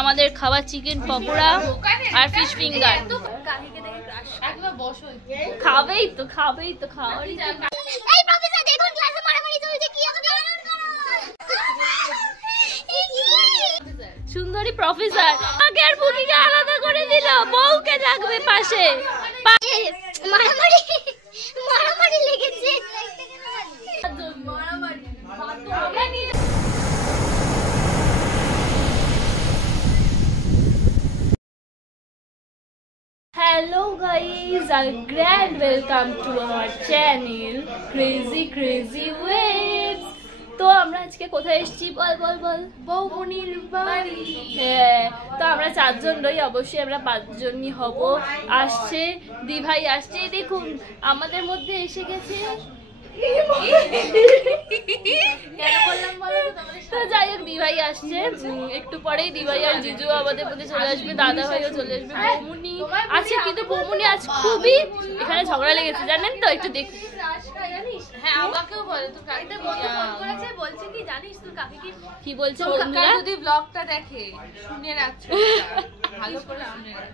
আমাদের খাবার চিকেন পকোড়া আর fish finger. খাবেই তো খাওয়ারই। সুন্দরী প্রফেসর আগে আর বুকিকে আলাদা করে দিল, বউকে রাখবে পাশে। মারামারি লেগেছে। Hello guys, a grand welcome to our channel Crazy Waves. তো আমরা আজকে কোথায় এসেছি বল বৌমনির বাড়ি। হ্যাঁ, তো আমরা 4 জন রই, অবশ্যই আমরা 5 জনই হব। আসছে দিভাই আসছে, দেখুন আমাদের মধ্যে এসে গেছে। তো যাই হোক দিভাই আসছে, একটু পরেই দিভাই আর জিজু আমাদের মধ্যে চলে আসবে, দাদা ভাইও চলে আসবে। বৌমনি আছে, কিন্তু বৌমনি আজ খুবই এখানে ঝগড়া লেগেছে, জানেন তো? একটু দেখুন। হ্যাঁ, আমাকেও বলে তো কাকিটা ফোন করেছে, বলছে কি জানিস তোর কাকি কি বলছে? কাকা যদি ব্লগটা দেখে শুনে রাখছো, ভালো করে শুনে রাখ।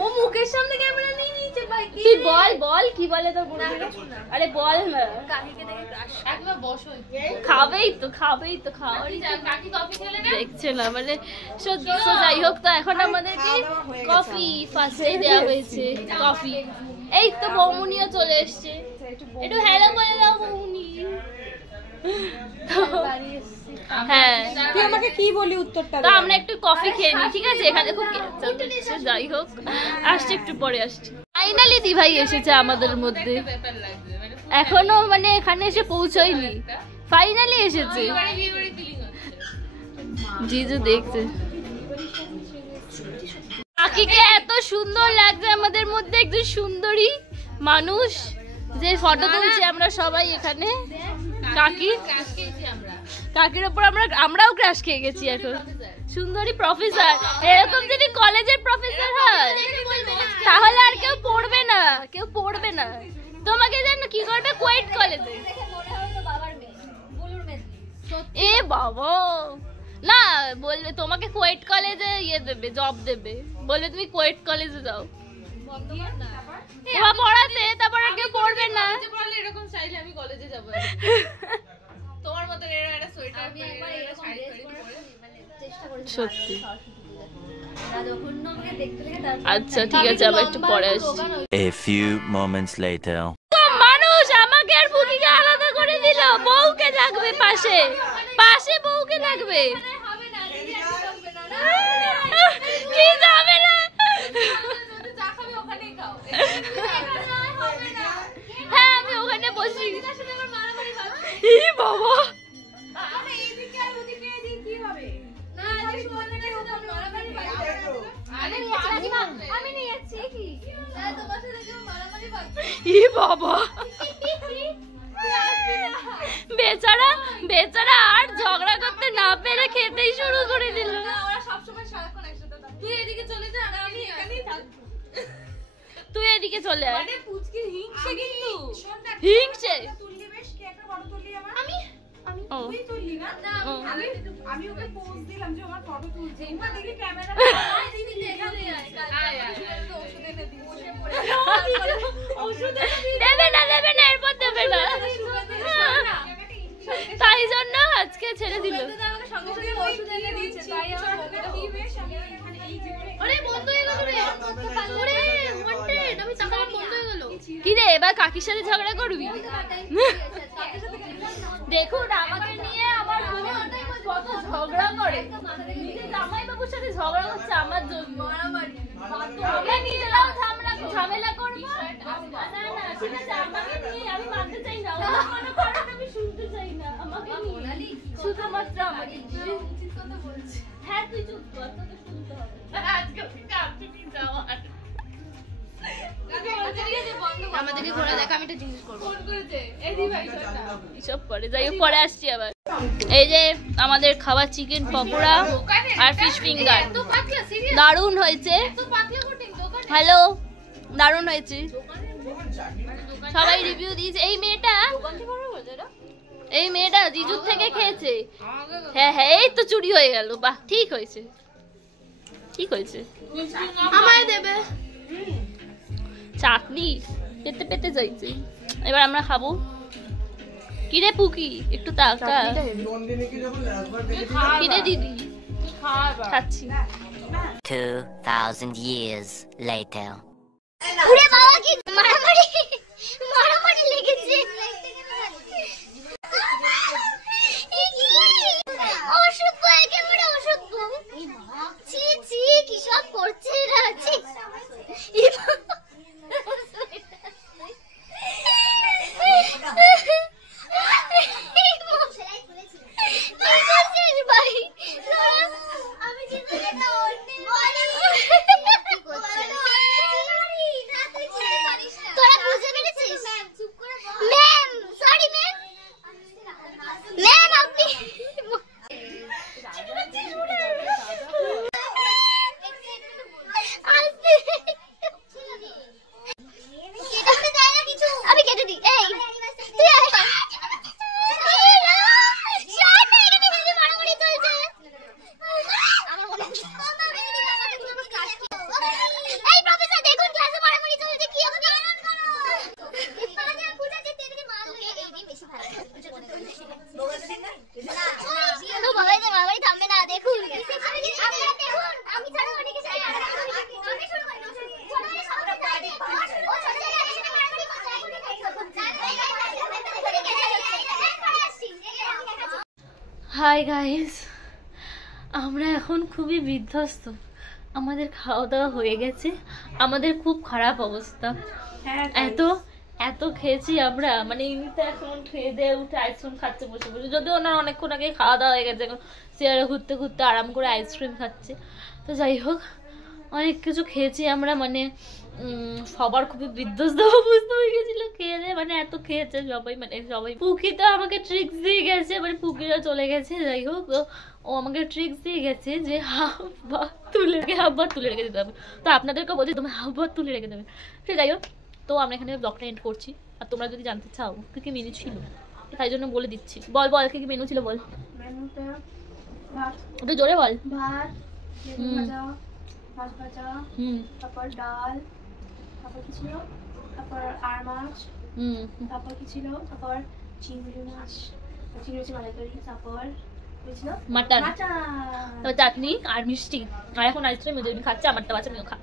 ও মুখের সামনে ক্যামেরা নিয়ে নিচে ভাই, তুই বল কি বলে তোর বোন? আরে বল না, কাকিকে দেখে ক্রাশ। একবার বসো, খাবেই তো খাওয়ারই। কাকি কফি খেলে না, দেখছে না মানে। সো যাই হোক, তো এখন আমাদেরকে কফি ফার্স্টে দেওয়া হয়েছে। কফি এই তো বৌমনিও চলে এসছে, একটু হ্যালো বলে দাও বৌমনি। হ্যাঁ, তুই আমাকে কি বলি উত্তরটা? তো আমরা একটু কফি খেয়ে নিই, ঠিক আছে? এখানে খুব চলছে। যাই হোক, আসছে একটু পরে আসছে। ফাইনালি দিভাই এসেছে আমাদের মধ্যে, এখনো মানে এখানে এসে পৌঁছয়নি, ফাইনালি এসেছে। জিজু দেখছে কাকিকে, এত সুন্দর লাগছে আমাদের মধ্যে, একজন সুন্দরী মানুষ যে ফটো তুলছি আমরা সবাই এখানে। কাকির উপর আমরাও ক্রাশ খেয়ে গেছি। এখন সুন্দরী প্রফেসর, এরকম যদি কলেজের প্রফেসর হয় তাহলে আর কেউ পড়বে না। তোমাকে জানো কি করবে? কোয়েট কলেজে। এ বাবা, না বলবে তোমাকে কোয়েট কলেজে দেবে, জব দেবে, বলবে তুমি কোয়েট কলেজে যাও পড়াতে, তারপর আর কেউ পড়বে না। এরকম চাইলে আমি কলেজে যাবো, তোমার মতো একটা সোয়েটার আমি একবার এরকম সত্যি। আচ্ছা ঠিক আছে, আবার একটু পরে আসছি। A few moments later. মানুষ আমাকে আর বুকিকে আলাদা করে দিল, বউকে রাখবে পাশে বউকে রাখবে। কি যাবে না, হ্যাঁ আমি ওখানে বসি। বাবা বাবা, বেচারা আর ঝগড়া করতে না পেরে খেতেই শুরু করে দিল। তুই এদিকে চলে যা, আমি এখানেই থাকবো। তুই এদিকে চলে আয়। মানে পুচকি হিংসে, কিন্তু হিংসে তুললি বেশ, কি একটা ফটো তুললি আমার। আমি তুই তুললি না? না আমি ওকে পোজ দিলাম যে আমার ফটো তুলছে। না দেখি ক্যামেরা দিদি এখানে আয় ওষুধ এনে দিই, বসে পড়ে ওষুধ দেবে না এরপর দেবে না, তাই জন্য আজকে ছেড়ে দিল। আমাকে সঙ্গে সঙ্গে ওষুধ এনে দিয়েছে, তাই আমার কি বেশ আমি এখানে এই জীবনে। আরে বন্ধ হয়ে গেল রে, ওরে ওয়ান্টেড, আমি তাকালে বন্ধ হয়ে গেল। কি রে, এবার কাকির সাথে ঝগড়া করবি? দেখুন আমাকে নিয়ে আমার কত ঝগড়া করে, নিজে জামাই বাবুর সাথে ঝগড়া করছে আমার জন্য। আমরা নিজেরাও ঝামেলা করবো না, ঠিক আছে? আমাকে নিয়ে আমি মানতে চাই না, কোনো কারণ আমি শুনতে চাই না। আমাকে নিয়ে শুধুমাত্র আমাকে নিয়ে। হ্যাঁ তুই চুপ কর, তোকে শুনতে হবে। আজকে আপনি যাওয়া আমাদেরকে ঘোরা দেখা, আমি একটা জিনিস করবো। এসব পরে যাই হোক, পরে আসছি আবার। এই যে আমাদের খাবার চিকেন পকোড়া আর ফিশ ফিঙ্গার, দারুণ হয়েছে। হ্যালো, দারুণ হয়েছে, সবাই রিভিউ দিয়েছে। এই মেয়েটা জিজুর থেকে খেয়েছে। হ্যাঁ এই তো চুরি হয়ে গেল, বাহ ঠিক হয়েছে। কি হয়েছে? আমায় দেবে চাটনি পেতে পেতে যাইছে। এবার আমরা খাবো। কিরে পুকি একটু তাকা। কিরে দিদি খাচ্ছি। 2000 years later. ওরে বাবা কি মারামারি মারামারি লেগেছে অসভ্য একেবারে অসভ্য ছি ছি কি সব করছে এরা ছি হাই গাইস, আমরা এখন খুবই বিধ্বস্ত। আমাদের খাওয়া দাওয়া হয়ে গেছে, আমাদের খুব খারাপ অবস্থা। এত এত খেয়েছি আমরা, মানে এমনিতে এখন খেয়ে দিয়ে উঠে আইসক্রিম খাচ্ছে বসে বসে, যদিও ওনার অনেকক্ষণ আগে খাওয়া দাওয়া হয়ে গেছে, এখন চেয়ারে ঘুরতে ঘুরতে আরাম করে আইসক্রিম খাচ্ছে। তো যাই হোক, অনেক কিছু খেয়েছি আমরা, মানে সবার খুবই বিধ্বস্ত অবস্থা হয়ে গেছিল খেয়ে দিয়ে, মানে এত খেয়েছে সবাই, মানে সবাই। পুকি তো আমাকে ট্রিক্স দিয়ে গেছে, মানে পুকিরা চলে গেছে। যাই হোক, ও আমাকে ট্রিক্স দিয়ে গেছে যে হাফ ভাত তুলে রেখে দিতে হবে। তো আপনাদেরকে বলছি তোমরা হাফ ভাত তুলে রেখে দেবে। ঠিক, যাই হোক, তো আমরা এখানে ব্লগটা এন্ড করছি। আর তোমরা যদি জানতে চাও কি কি মেনু ছিল, তাই জন্য বলে দিচ্ছি। বল বল কি কি মেনু ছিল বল। মেনুতে ভাত, একটু জোরে বল। ভাত, বেগুন ভাজা, মাছ ভাজা, তারপর ডাল, তারপর কি ছিল, তারপর আর মাছ, তারপর কি ছিল, তারপর চিংড়ি মাছ মালাইকারি, তারপর মাটন, তারপর চাটনি আর মিষ্টি, আর এখন আইসক্রিম আমি খাচ্ছি, আমারটা বাচ্চা আমিও খা।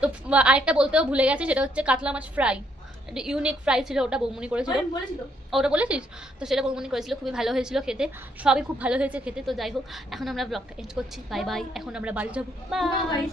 তো আরেকটা বলতেও ভুলে গেছি, সেটা হচ্ছে কাতলা মাছ ফ্রাই। একটা ইউনিক ফ্রাই ছিল, ওটা বৌমনি করেছিল। ওটা বলেছিস? তো সেটা বৌমনি করেছিল, খুবই ভালো হয়েছিল খেতে, সবই খুব ভালো হয়েছে খেতে। তো যাই হোক, এখন আমরা ব্লগটা এন্ড করছি। বাই বাই, এখন আমরা বাড়ি যাবো। বাই।